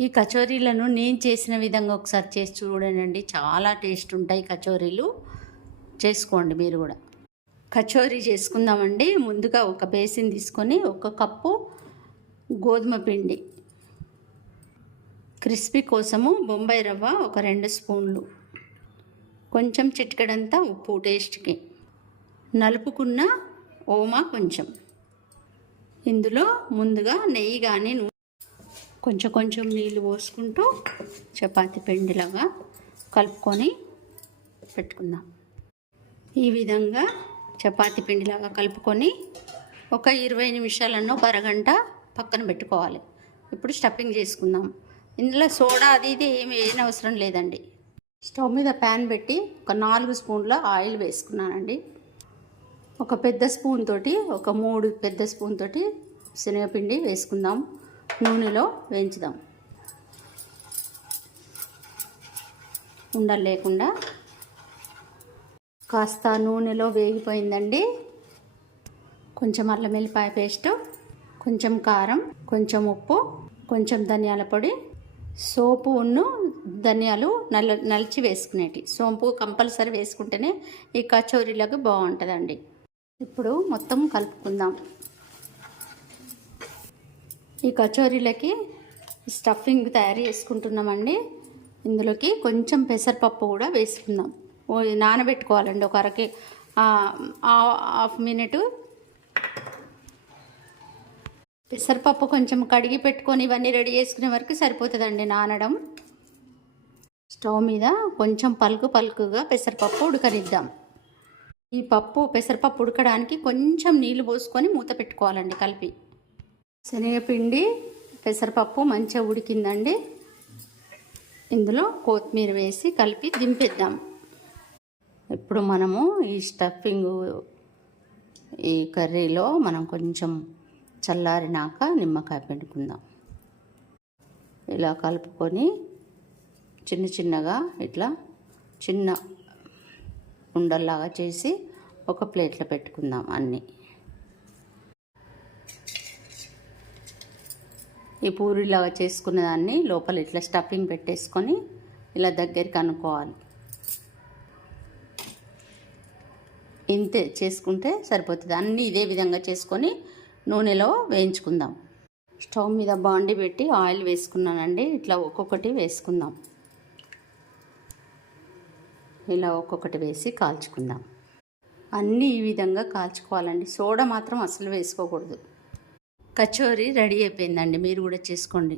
ఈ కచోరీలను నేను చేసిన విధంగా ఒకసారి చేసి చూడండి. చాలా టేస్ట్ ఉంటాయి కచోరీలు. చేసుకోండి మీరు కూడా. కచోరీ చేసుకుందామండి. ముందుగా ఒక బేసిన్ తీసుకొని ఒక కప్పు గోధుమ పిండి క్రిస్పీ కోసము బొంబాయి రవ్వ ఒక రెండు స్పూన్లు కొంచెం చిటికెడంతా ఉప్పు టేస్ట్కి నలుపుకున్న ఓమా కొంచెం. ఇందులో ముందుగా నెయ్యి కానీ కొంచెం కొంచెం నీళ్ళు పోసుకుంటూ చపాతి పిండిలాగా కలుపుకొని పెట్టుకుందాం. ఈ విధంగా చపాతి పిండిలాగా కలుపుకొని ఒక ఇరవై నిమిషాలన్నో ఒక అరగంట పక్కన పెట్టుకోవాలి. ఇప్పుడు స్టఫింగ్ చేసుకుందాం. ఇందులో సోడా అది ఇది ఏమి ఏం అవసరం లేదండి. స్టవ్ మీద ప్యాన్ పెట్టి ఒక నాలుగు స్పూన్ల ఆయిల్ వేసుకున్నానండి. ఒక పెద్ద స్పూన్ తోటి ఒక మూడు పెద్ద స్పూన్ తోటి శనగపిండి వేసుకుందాం. నూనెలో వేయించుదాం. ఉండలు లేకుండా. కాస్త నూనెలో వేగిపోయిందండి. కొంచెం అల్లం వెల్లిపాయ పేస్ట్ కొంచెం కారం కొంచెం ఉప్పు కొంచెం ధనియాల పొడి సోపు ఉన్ను ధనియాలు నల్ల నలిచి వేసుకునేటి. సోంపు కంపల్సరీ వేసుకుంటేనే ఈ కచోరీలకు బాగుంటుందండి. ఇప్పుడు మొత్తం కలుపుకుందాం. ఈ కచోరీలకి స్టఫింగ్ తయారు చేసుకుంటున్నామండి. ఇందులోకి కొంచెం పెసరపప్పు కూడా వేసుకుందాం. ఓ నానబెట్టుకోవాలండి. ఒక అరకి హాఫ్ మినిట్. పెసరపప్పు కొంచెం కడిగి పెట్టుకొని ఇవన్నీ రెడీ చేసుకునే వరకు సరిపోతుందండి నానడం. స్టవ్ మీద కొంచెం పలుకు పలుకుగా పెసరపప్పు ఉడకనిద్దాం. ఈ పప్పు పెసరపప్పు ఉడకడానికి కొంచెం నీళ్ళు పోసుకొని మూత పెట్టుకోవాలండి కలిపి. శనగపిండి పెసరపప్పు మంచిగా ఉడికిందండి. ఇందులో కొత్తిమీర వేసి కలిపి దింపేద్దాం. ఇప్పుడు మనము ఈ స్టఫింగ్ ఈ కర్రీలో మనం కొంచెం చల్లారినాక నిమ్మకాయ పెట్టుకుందాం ఇలా కలుపుకొని చిన్న చిన్నగా ఇట్లా చిన్న ఉండల్లాగా చేసి ఒక ప్లేట్లో పెట్టుకుందాం అన్నీ. ఈ పూరిలాగా చేసుకున్న దాన్ని లోపల ఇట్లా స్టఫింగ్ పెట్టేసుకొని ఇలా దగ్గరికి అనుకోవాలి. ఇంతే చేసుకుంటే సరిపోతుంది. అన్నీ ఇదే విధంగా చేసుకొని నూనెలో వేయించుకుందాం. స్టవ్ మీద బాండి పెట్టి ఆయిల్ వేసుకున్నానండి. ఇట్లా ఒక్కొక్కటి వేసుకుందాం. ఇలా ఒక్కొక్కటి వేసి కాల్చుకుందాం. అన్నీ ఈ విధంగా కాల్చుకోవాలండి. సోడా మాత్రం అసలు వేసుకోకూడదు. కచోరీ రెడీ అయిపోయిందండి. మీరు కూడా చేసుకోండి.